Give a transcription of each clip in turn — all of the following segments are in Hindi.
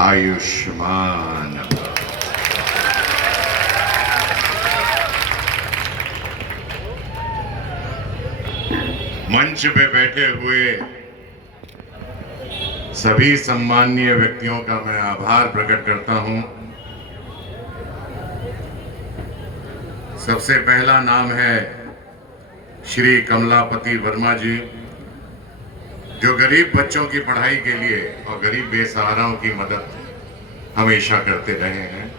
आयुष्मान भव। मंच पे बैठे हुए सभी सम्माननीय व्यक्तियों का मैं आभार प्रकट करता हूं। सबसे पहला नाम है श्री कमलापति वर्मा जी, जो गरीब बच्चों की पढ़ाई के लिए और गरीब बेसहाराओं की मदद हमेशा करते रहे हैं।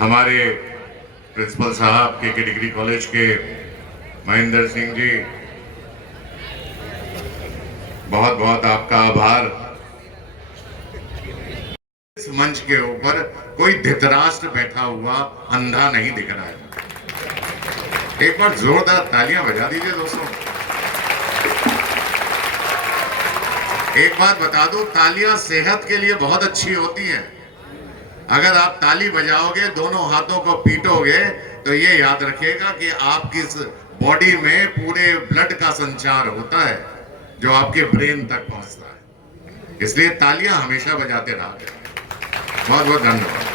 हमारे प्रिंसिपल साहब के डिग्री कॉलेज के महेंद्र सिंह जी, बहुत बहुत आपका आभार। इस मंच के ऊपर कोई धृतराष्ट्र बैठा हुआ अंधा नहीं दिख रहा है। एक बार जोरदार तालियां बजा दीजिए दोस्तों। एक बात बता दूं, तालियां सेहत के लिए बहुत अच्छी होती हैं। अगर आप ताली बजाओगे, दोनों हाथों को पीटोगे, तो ये याद रखिएगा कि आपकी बॉडी में पूरे ब्लड का संचार होता है जो आपके ब्रेन तक पहुंचता है। इसलिए तालियां हमेशा बजाते रहा। बहुत बहुत धन्यवाद।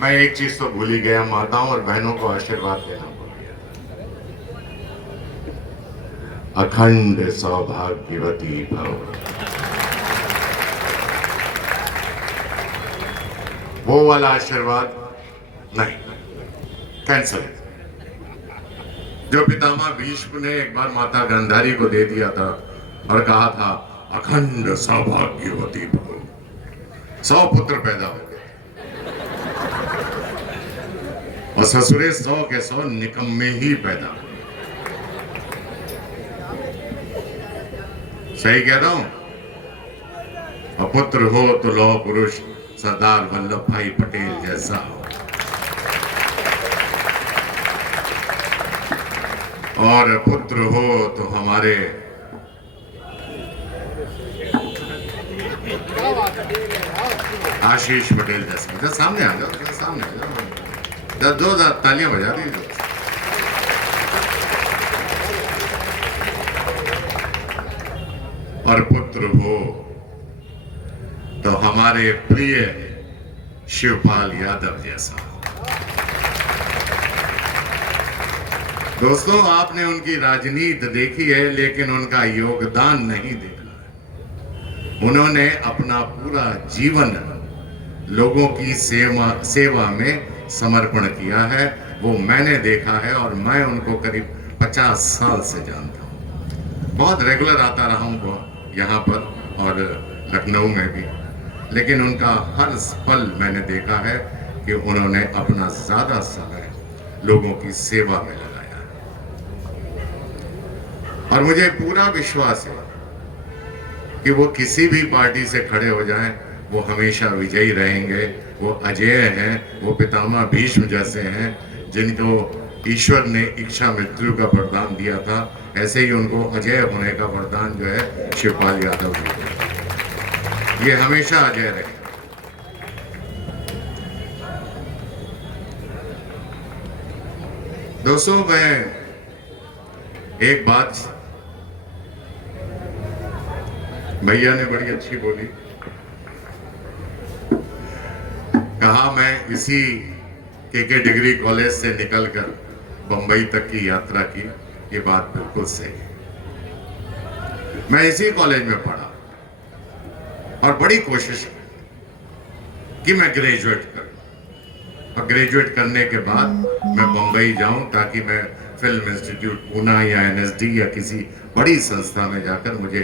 मैं एक चीज तो भूल ही गया, माताओं और बहनों को आशीर्वाद देना भूल गया। अखंड सौभाग्यवती भव। वो वाला आशीर्वाद नहीं, कैंसल। जो पितामह भीष्म ने एक बार माता गांधारी को दे दिया था और कहा था अखंड सौभाग्यवती भव, 100 पुत्र पैदा हो गए और ससुरे 100 के 100 निकम्मे ही पैदा हुए। सही कह रहा हूं? अपुत्र हो तो लौह पुरुष सरदार वल्लभ भाई पटेल जैसा हो, और पुत्र हो तो हमारे आशीष पटेल जैसा। सामने आ जाओ, सामने आ जाओ, 2 तालियां बजा दीजिए। और पुत्र हो तो हमारे प्रिय शिवपाल यादव जैसा। दोस्तों, आपने उनकी राजनीति देखी है, लेकिन उनका योगदान नहीं देखा है। उन्होंने अपना पूरा जीवन लोगों की सेवा में समर्पण किया है। वो मैंने देखा है और मैं उनको करीब 50 साल से जानता हूँ। बहुत रेगुलर आता रहा हूँ यहाँ पर और लखनऊ में भी, लेकिन उनका हर पल मैंने देखा है कि उन्होंने अपना ज्यादा समय लोगों की सेवा में लगाया है। और मुझे पूरा विश्वास है कि वो किसी भी पार्टी से खड़े हो जाएं, वो हमेशा विजयी रहेंगे। वो अजेय हैं, वो पितामह भीष्म जैसे हैं, जिनको ईश्वर ने इच्छा मृत्यु का वरदान दिया था। ऐसे ही उनको अजय होने का वरदान जो है शिवपाल यादव जी को, ये हमेशा अजय रहे। दोस्तों, मैं एक बात भैया ने बड़ी अच्छी बोली, कहा मैं इसी के डिग्री कॉलेज से निकलकर बंबई तक की यात्रा की। ये बात बिल्कुल सही है। मैं इसी कॉलेज में पढ़ा और बड़ी कोशिश की कि मैं ग्रेजुएट करूं, और ग्रेजुएट करने के बाद मैं बंबई जाऊं ताकि मैं फिल्म इंस्टीट्यूट पूना या एनएसडी या किसी बड़ी संस्था में जाकर मुझे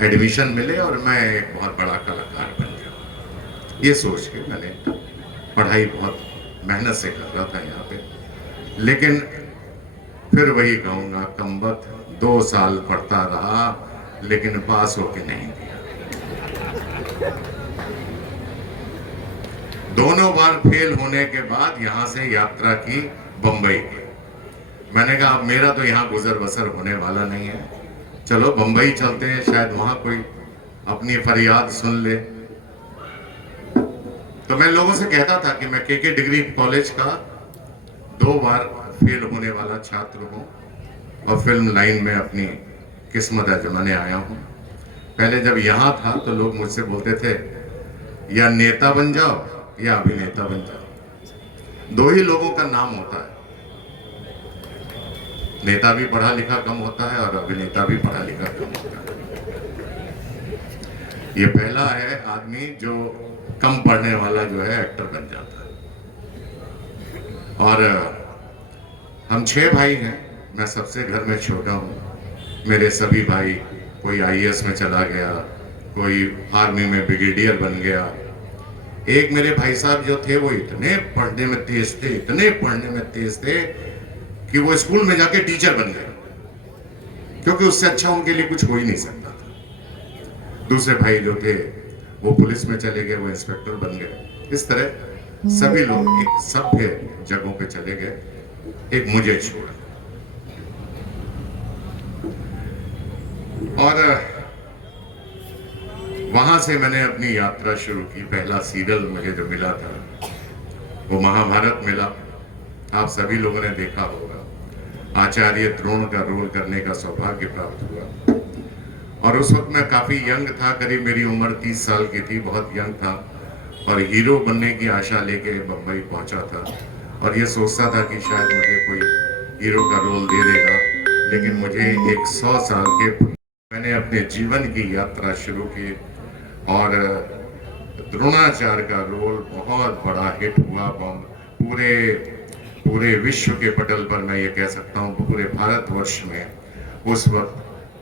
एडमिशन मिले और मैं एक बहुत बड़ा कलाकार बन जाऊं। ये सोच के मैंने पढ़ाई बहुत मेहनत से कर रहा था यहाँ पे, लेकिन फिर वही कहूँगा, कमबख्त 2 साल पढ़ता रहा लेकिन पास होके नहीं दिया। दोनों बार फेल होने के बाद यहाँ से यात्रा की बंबई की। मैंने कहा अब मेरा तो यहाँ गुजर बसर होने वाला नहीं है, चलो बंबई चलते हैं, शायद वहां कोई अपनी फरियाद सुन ले। तो मैं लोगों से कहता था कि मैं के डिग्री कॉलेज का 2 बार फेल होने वाला छात्र हूं, और फिल्म लाइन में अपनी किस्मत आजमाने आया हूँ। पहले जब यहाँ था तो लोग मुझसे बोलते थे या नेता बन जाओ या अभिनेता बन जाओ, दो ही लोगों का नाम होता है। नेता भी पढ़ा लिखा कम होता है और अभिनेता भी पढ़ा लिखा कम होता है। ये पहला है आदमी जो कम पढ़ने वाला जो है एक्टर बन जाता है। और हम 6 भाई हैं, मैं सबसे घर में छोटा हूँ। मेरे सभी भाई, कोई आईएएस में चला गया, कोई आर्मी में ब्रिगेडियर बन गया। एक मेरे भाई साहब जो थे वो इतने पढ़ने में तेज थे, इतने पढ़ने में तेज थे कि वो स्कूल में जाके टीचर बन गए, क्योंकि उससे अच्छा उनके लिए कुछ हो ही नहीं सकता था। दूसरे भाई जो थे वो पुलिस में चले गए, वो इंस्पेक्टर बन गए। इस तरह सभी लोग एक सभ्य जगहों पे चले गए, एक मुझे छोड़ा। और वहां से मैंने अपनी यात्रा शुरू की। पहला सीरियल मुझे जो मिला था वो महाभारत मिला। आप सभी लोगों ने देखा होगा। आचार्य द्रोण का रोल करने का सौभाग्य प्राप्त हुआ। और उस वक्त मैं काफी यंग था, करीब मेरी उम्र 30 साल की थी, बहुत यंग था। और हीरो बनने की आशा लेके बम्बई पहुंचा था और ये सोचता था कि शायद मुझे कोई हीरो का रोल दे देगा। लेकिन मुझे एक 100 साल के मैंने अपने जीवन की यात्रा शुरू की और द्रोणाचार्य का रोल बहुत बड़ा हिट हुआ। पूरे विश्व के पटल पर मैं ये कह सकता हूँ, पूरे भारतवर्ष में उस वक्त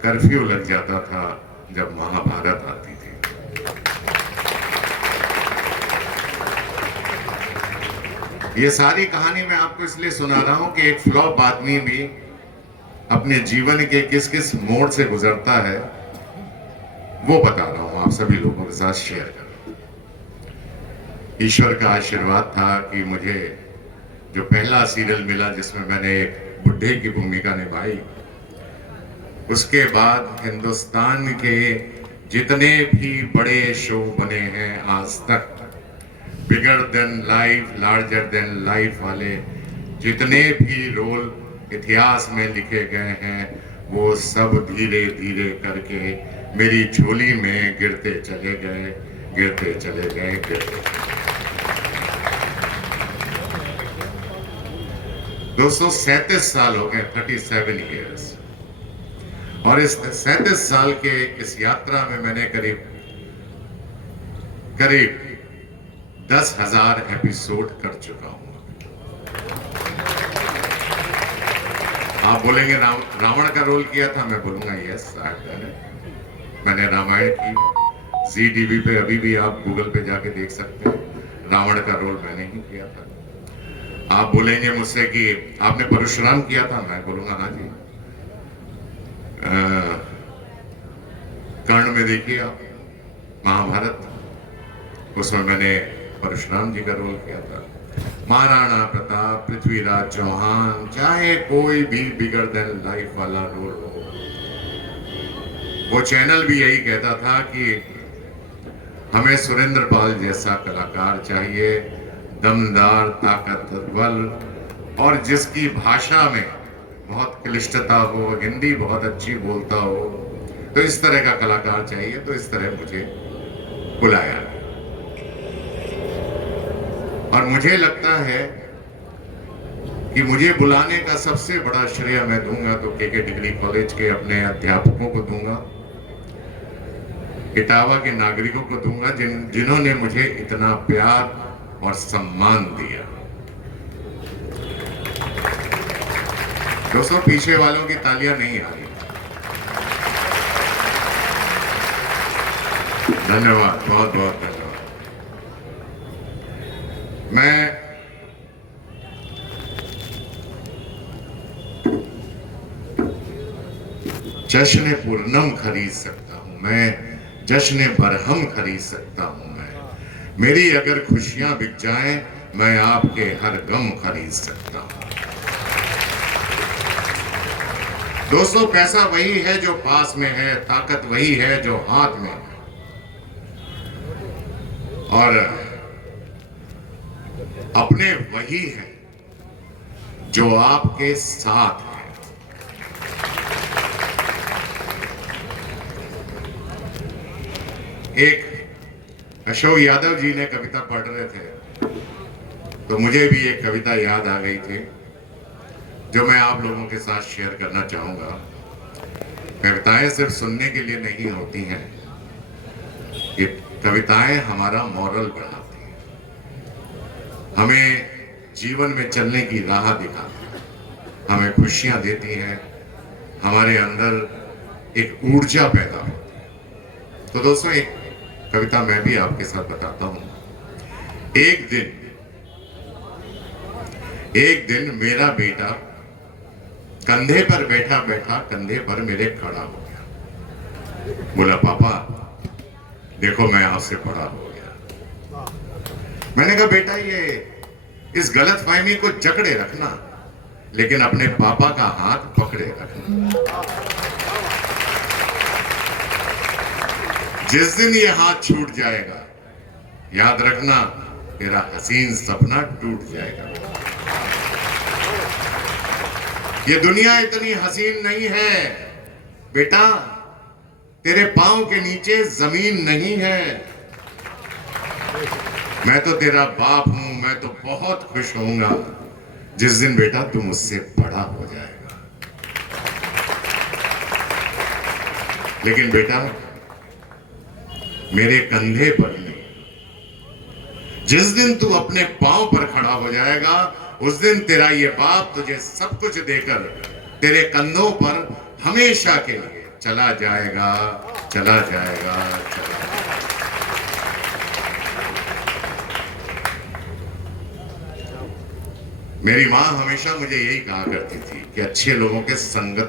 कर्फ्यू लग जाता था जब महाभारत आती थी। ये सारी कहानी मैं आपको इसलिए सुना रहा हूं कि एक फ्लॉप आदमी भी अपने जीवन के किस किस मोड़ से गुजरता है वो बता रहा हूं, आप सभी लोगों के साथ शेयर कर रहा हूं। ईश्वर का आशीर्वाद था कि मुझे जो पहला सीरियल मिला जिसमें मैंने एक बुढ़े की भूमिका निभाई, उसके बाद हिंदुस्तान के जितने भी बड़े शो बने हैं आज तक, bigger than life, larger than life वाले जितने भी रोल इतिहास में लिखे गए हैं, वो सब धीरे धीरे करके मेरी झोली में गिरते चले गए, गिरते चले गए, गिरते। दोस्तों 37 साल हो गए, 37 ईयर्स। और इस 37 साल के इस यात्रा में मैंने करीब 10,000 एपिसोड कर चुका हूं। आप बोलेंगे रावण का रोल किया था, मैं बोलूंगा यस मैंने रामायण की। जी टीवी पे अभी भी आप गूगल पे जाके देख सकते हैं, रावण का रोल मैंने ही किया था। आप बोलेंगे मुझसे कि आपने परशुराम किया था, मैं बोलूंगा हाँ जी। कर्ण में देखिए आप महाभारत, उसमें मैंने परशुराम जी का रोल किया था। महाराणा प्रताप, पृथ्वीराज चौहान, चाहे कोई भी बिगर देन लाइफ वाला रोल हो, वो चैनल भी यही कहता था कि हमें सुरेंद्र पाल जैसा कलाकार चाहिए, दमदार, ताकतवर और जिसकी भाषा में बहुत क्लिष्टता हो, हिंदी बहुत अच्छी बोलता हो, तो इस तरह का कलाकार चाहिए। तो इस तरह मुझे बुलाया और मुझे लगता है कि मुझे बुलाने का सबसे बड़ा श्रेय मैं दूंगा तो के डिग्री कॉलेज के अपने अध्यापकों को दूंगा, इटावा के नागरिकों को दूंगा, जिन्होंने मुझे इतना प्यार और सम्मान दिया। दोस्तों पीछे वालों की तालियां नहीं आ रही। धन्यवाद, बहुत बहुत धन्यवाद। मैं जश्न पूर्णम खरीद सकता हूं, मैं जश्न बरहम खरीद सकता हूं। मेरी अगर खुशियां बिक जाएं, मैं आपके हर गम खरीद सकता हूं। दोस्तों पैसा वही है जो पास में है, ताकत वही है जो हाथ में है, और अपने वही है जो आपके साथ है। एक अशोक यादव जी ने कविता पढ़ रहे थे तो मुझे भी एक कविता याद आ गई थी जो मैं आप लोगों के साथ शेयर करना चाहूंगा। कविताएं सिर्फ सुनने के लिए नहीं होती हैं, ये कविताएं हमारा मॉरल बनाती हैं, हमें जीवन में चलने की राह दिखाती हैं, हमें खुशियां देती हैं, हमारे अंदर एक ऊर्जा पैदा होती है। तो दोस्तों, एक कविता मैं भी आपके साथ बताता हूं। एक दिन मेरा बेटा कंधे पर बैठा बैठा कंधे पर मेरे खड़ा हो गया। बोला, पापा देखो मैं आपसे बड़ा हो गया। मैंने कहा, बेटा ये इस गलत फहमी को जकड़े रखना, लेकिन अपने पापा का हाथ पकड़े रखना। जिस दिन ये हाथ छूट जाएगा, याद रखना तेरा हसीन सपना टूट जाएगा। ये दुनिया इतनी हसीन नहीं है बेटा, तेरे पांव के नीचे जमीन नहीं है। मैं तो तेरा बाप हूं, मैं तो बहुत खुश होऊंगा जिस दिन बेटा तू मुझसे बड़ा हो जाएगा। लेकिन बेटा मेरे कंधे पर नहीं, जिस दिन तू अपने पांव पर खड़ा हो जाएगा उस दिन तेरा ये बाप तुझे सब कुछ देकर तेरे कंधों पर हमेशा के लिए चला जाएगा, चला जाएगा, चला जाएगा। मेरी मां हमेशा मुझे यही कहा करती थी कि अच्छे लोगों के संगत